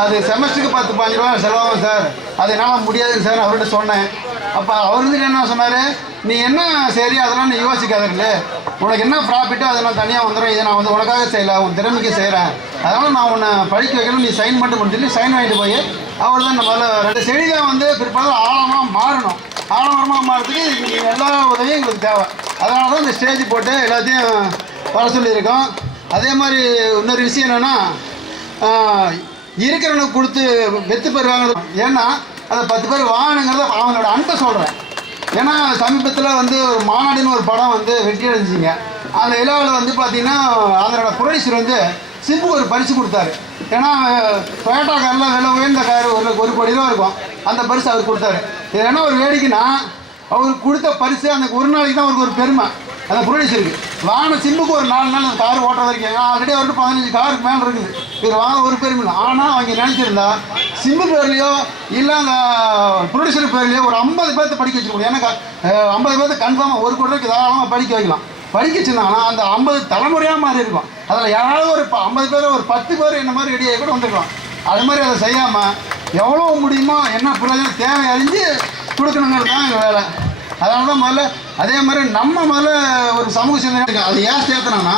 அது செமஸ்டருக்கு 10-15 ரூபா செலவாகும் சார், அது என்னால் முடியாதுங்க சார் அவர்கிட்ட சொன்னேன். அப்போ அவர் வந்து என்ன சொன்னார், நீ என்ன சரி அதெல்லாம் நீ யோசிக்காதல்ல, உனக்கு என்ன ப்ராஃபிட்டோ அதை நான் தனியாக வந்துடும், இதை நான் வந்து உனக்காக செய்யலை, உன் திறமைக்கு செய்கிறேன், அதனால் நான் உன்னை படிக்க வைக்கணும், நீ சைன் மட்டும் முடிஞ்சு சைன் வாங்கிட்டு போய் அவர் தான் நம்மளால் 2 செடி தான் வந்து பிற்பாடு ஆழமாக மாறணும். ஆழமரமாக மாறதுக்கு நீங்கள் எல்லா உதவியும் எங்களுக்கு தேவை. அதனால தான் இந்த ஸ்டேஜ் போட்டு எல்லாத்தையும் வர சொல்லியிருக்கோம். அதே மாதிரி இன்னொரு விஷயம் என்னென்னா, இருக்கிறவனுக்கு கொடுத்து வெத்து பெறுவாங்க. ஏன்னா அதை 10 பேர் வாங்கணுங்கிறத அவனோட அன்பை சொல்கிறேன். ஏன்னா சமீபத்தில் வந்து ஒரு மாநாடுன்னு ஒரு படம் வந்து வெற்றி அடைஞ்சிங்க. அந்த விழாவில் வந்து பார்த்திங்கன்னா அதனோட ப்ரொடியூசர் வந்து சிம்புக்கு ஒரு பரிசு கொடுத்தாரு. ஏன்னா டொயோட்டா காரில் விலை உயர்ந்த கார் 1 கோடி ரூபா இருக்கும், அந்த பரிசு அவர் கொடுத்தாரு. இது என்ன ஒரு வேடிக்கைன்னா, அவருக்கு கொடுத்த பரிசு அந்த ஒரு நாளைக்கு தான் அவருக்கு ஒரு பெருமை. அந்த ப்ரொடியூசருக்கு வாங்கின சிம்புக்கு ஒரு 4 நாள் அந்த கார் ஓட்டுற வரைக்கும், ஏன்னா ஆல்ரெடி அவருக்கு 15 காருக்கு மேலே இருக்குது, இவர் வாங்க ஒரு பெருமை. ஆனால் அவங்க நினச்சிருந்தா சிம்பு பேர்லையோ இல்லை அந்த ப்ரொடியூசர் பேர்லையோ ஒரு 50 பேர்த்த படிக்க வச்சுக்க முடியும். ஏன்னா 50 பேர்த்த கன்ஃபார்மாக 1 கோடி ரூபாய்க்கு தாராளமாக படிக்க வைக்கலாம். படிக்க வச்சுருந்தாங்கன்னா அந்த 50 தலைமுறையாக மாதிரி இருக்கும். அதில் யாராவது ஒரு 50 பேர் ஒரு 10 பேர் என்ன மாதிரி ரெடியாகி கூட வந்துருக்கலாம். அது மாதிரி அதை செய்யாமல் எவ்வளோ முடியுமோ என்ன பிரயோஜனம் தேவை அறிஞ்சு கொடுக்கணுங்கிறது தான் எங்கள் வேலை. அதனால தான் முதல்ல அதே மாதிரி நம்ம முதல்ல ஒரு சமூக சிந்தனை அது ஏன் சேர்த்தனோன்னா,